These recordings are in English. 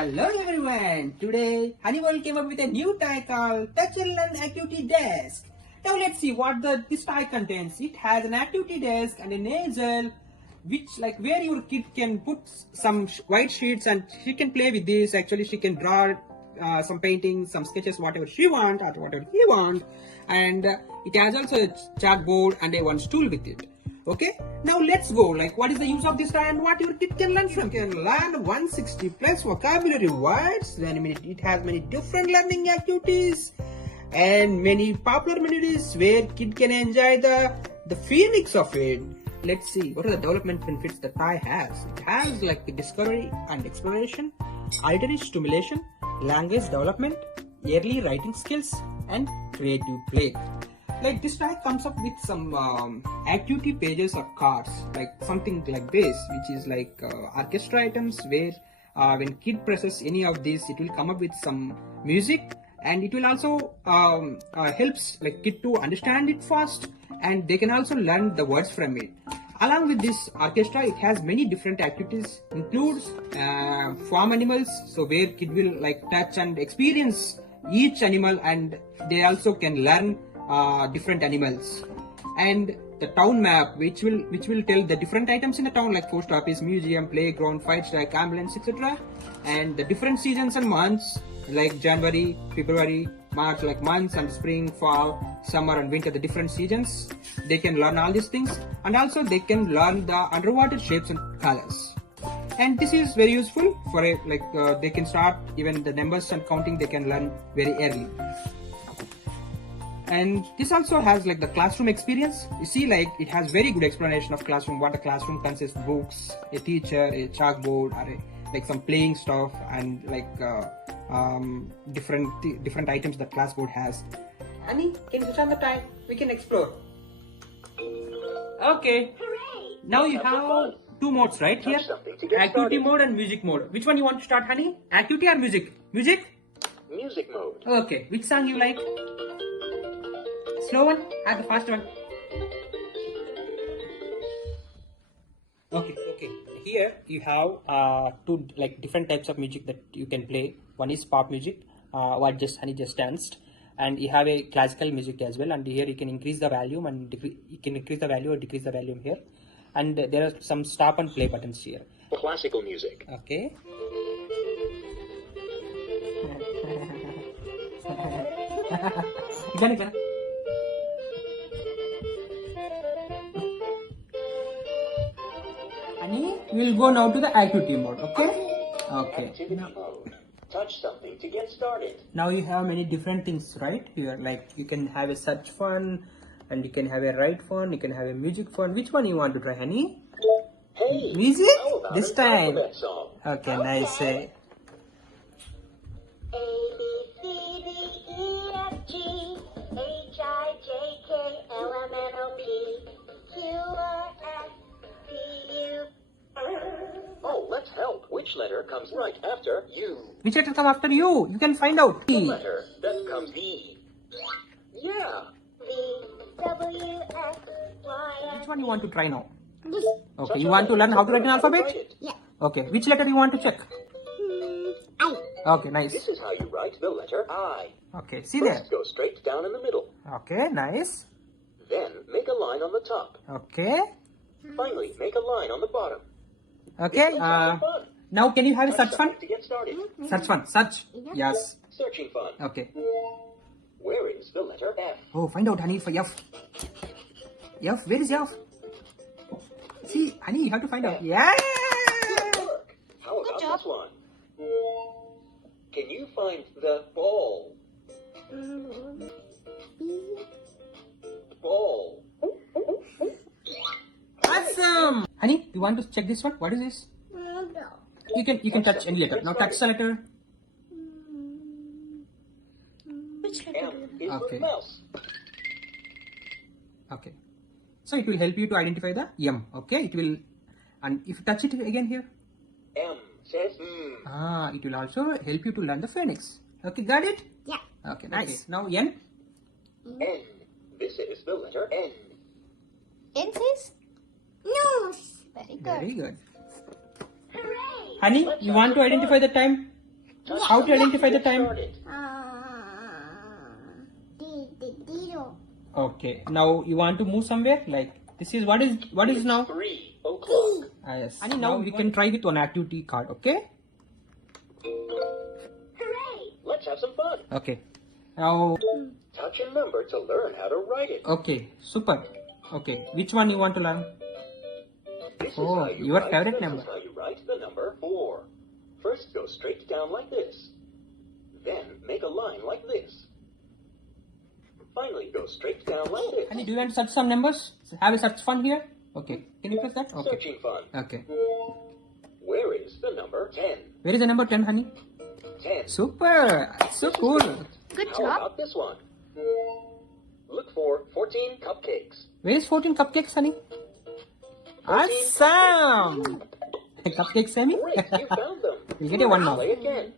Hello everyone! Today Honeywell came up with a new tie called Touch and Learn Activity Desk. Now let's see what this tie contains. It has an activity desk and a easel which where your kid can put some white sheets and she can play with this. Actually she can draw some paintings, some sketches, whatever she wants or whatever he wants, and it has also a chalkboard and a one stool with it. Okay, now let's go. What is the use of this tie and what your kid can learn from? Can learn 160 plus vocabulary words. Then it has many different learning activities and many popular amenities where kid can enjoy the feelings of it. Let's see what are the development benefits the tie has. It has discovery and exploration, auditory stimulation, language development, early writing skills, and creative play. This tie comes up with some activity pages or cards, something like this, which is orchestra items where when kid presses any of these, it will come up with some music, and it will also helps kid to understand it fast, and they can also learn the words from it. Along with this orchestra, it has many different activities, includes farm animals, so where kid will touch and experience each animal, and they also can learn different animals, and the town map which will tell the different items in the town like post office, museum, playground, fire track, ambulance, etc., and the different seasons and months like January, February, March, months, and spring, fall, summer, and winter, the different seasons. They can learn all these things, and also they can learn the underwater shapes and colors. And this is very useful for they can start even the numbers and counting. They can learn very early. And this also has the classroom experience. You see, it has very good explanation of classroom, what a classroom consists: books, a teacher, a chalkboard, or some playing stuff, and different items that classboard has. Honey, can you switch on the time? We can explore. Okay. Hooray! Now you have two modes right here: activity mode and music mode. Which one you want to start, honey? Activity or music? Music? Music mode. Okay. Which song you like? Slow one or the fast one? Okay. Here you have two different types of music that you can play. One is pop music, what honey just danced, and you have a classical music as well. And here you can increase the volume and you can increase the value or decrease the volume here. And there are some stop and play buttons here. Classical music. Okay. Gana. We'll go now to the activity mode. Okay. Activity mode. Touch something to get started. Now you have many different things right here. You can have a search fun, and you can have a write fun, you can have a music fun. Which one you want to try, honey? Hey, music? how about This an time. alphabet song? Okay, nice. A, B, C, D, E, F, G, H, I, J, K, L, M, N, O, P, Q, R, S, T, U. Oh, let's help. Which letter comes right after U? Which letter come after you? You can find out. The letter that comes V. Yeah. V, W, X, Y, Which one you want to try now? this. Okay, you want to learn how to write an alphabet? Yeah. Okay, which letter you want to check? I. Okay, nice. This is how you write the letter I. Okay, see there. First, go straight down in the middle. Okay, nice. Then, make a line on the top. Okay. Finally, make a line on the bottom. Okay, This looks like fun. now can you have a search fun? To get started. Search fun, search. Yes. Searching fun. Okay. Where is the letter F? Oh, find out, honey, for F. F, where is F? See, honey, you have to find out. Yeah! Good work. How about job. this one? Can you find the ball? Ball. Awesome! Honey, you want to check this one? What is this? No. You can touch any letter. Now touch the letter. Which letter? M is Okay. for mouse. Okay. So it will help you to identify the M. Okay, it will, and if you touch it again here, M says it will also help you to learn the phonics. Okay, got it? Yeah. Okay, nice. Okay. Now N. N. This is the letter N. N says nose. Very good. Very good. Hooray! Honey, you want to identify the time? Touch How to something identify the get time? started. Zero. Okay. Now you want to move somewhere? Like this is what is now? 3 o'clock. Yes. And now we can try with one activity card. Okay. Hooray! Let's have some fun. Okay. Now. Touch a number to learn how to write it. Okay. Super. Okay. Which one you want to learn? This is Oh, how you your write, favorite this number. is how you write the number 4. First, go straight down like this. Then, make a line like this. Finally, go straight down like this. Honey, do you want to search some numbers? Have a search fun here? Okay. Can you press that? Okay. Searching fun. Okay. Where is the number 10? Where is the number 10, honey? 10. Super. So cool. Good How job. about this one? Look for 14 cupcakes. Where is 14 cupcakes, honey? Awesome. Cupcakes, Sammy? Great, you found them. We'll get a one now. Play again.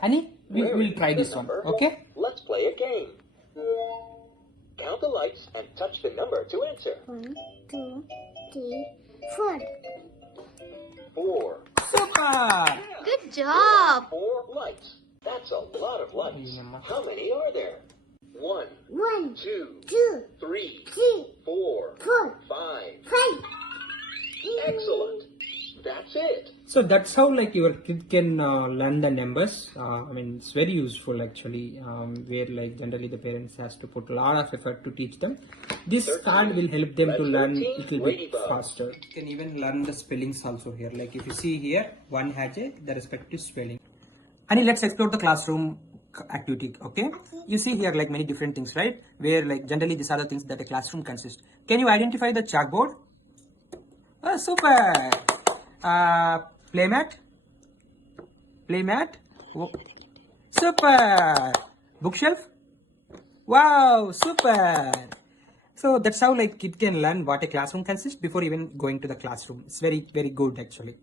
Honey, Where we'll is try the this one. number? Okay? Let's play a game. Count the lights and touch the number to answer. 1, 2, 3, 4. 4. Super. Good job. 4 lights. That's a lot of lights. How many are there? 1, 1, 2, 2, 3, 3, 4, 4, 5. 5. Excellent. That's it. So that's how like your kid can learn the numbers. I mean, it's very useful actually. Where like generally the parents has to put a lot of effort to teach them. This card will help them to learn a little bit faster. You can even learn the spellings also here. Like if you see here, one has the respective spelling. And let's explore the classroom activity. Okay, you see here like many different things, right? Where like generally these are the things that a classroom consists. Can you identify the chalkboard? Oh, super. Playmat. Oh, super. Bookshelf. Wow, super. So that's how like kid can learn what a classroom consists before even going to the classroom. It's very, very good actually.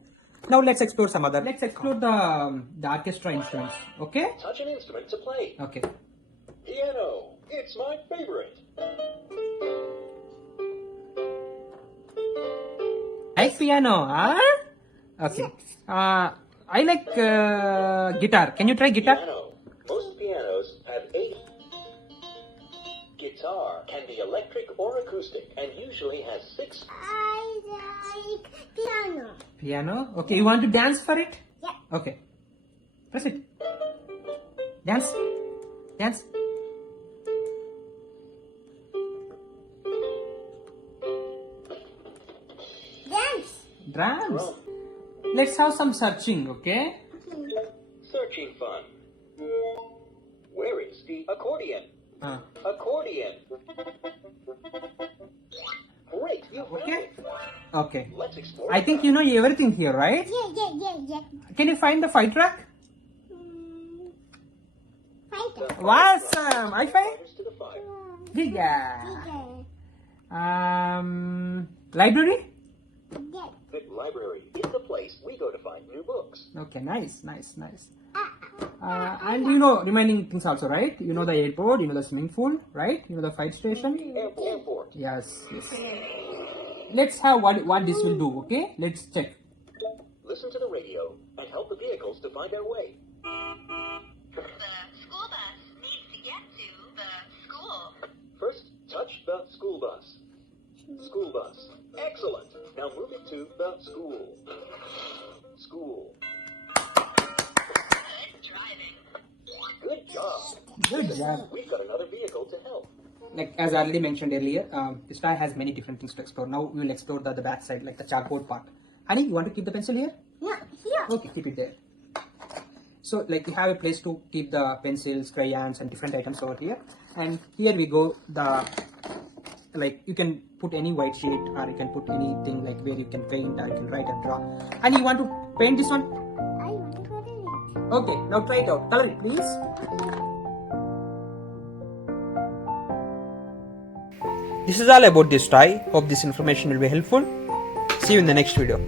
Now let's explore some other. Let's explore the orchestra instruments. Okay. Touch an instrument to play. Okay. Piano. It's my favorite. Like piano, huh? Okay. I like guitar. Can you try guitar? Piano. Most pianos have 8. Guitar can be electric or acoustic and usually has 6. I like piano. Piano. Okay. You want to dance for it? Yeah. Okay. Press it. Dance. Dance. Dance. Drums. Let's have some searching, okay? Searching fun. Where is the accordion? Accordion. Great, you found Okay. it. Okay. Let's explore. I think you know everything here, right? Yeah. Can you find the 5 track? Fighter. Awesome. I find. To the 5. Yeah. Library? Yeah. The library is the place we go to find new books. Okay, nice. And you know remaining things also, right? You know the airport, you know the swimming pool, right? You know the flight station. Airport. Yes. Let's have what this will do, okay? Let's check. Listen to the radio and help the vehicles to find their way. The school bus needs to get to the school. First, touch the school bus. School bus. Excellent. Now move it to the school. School. Good driving. Good job. Good job. We've got another vehicle to help. Like as I already mentioned earlier, this toy has many different things to explore. Now we will explore the back side, like the chalkboard part. Honey, you want to keep the pencil here? No, here. Okay, keep it there. So like you have a place to keep the pencils, crayons and different items over here. And here we go, like you can put any white sheet or you can put anything like where you can paint or you can write and draw. And you want to paint this one? I want to put it in. Okay, now try it out. Color it please. This is all about this toy. Hope this information will be helpful. See you in the next video.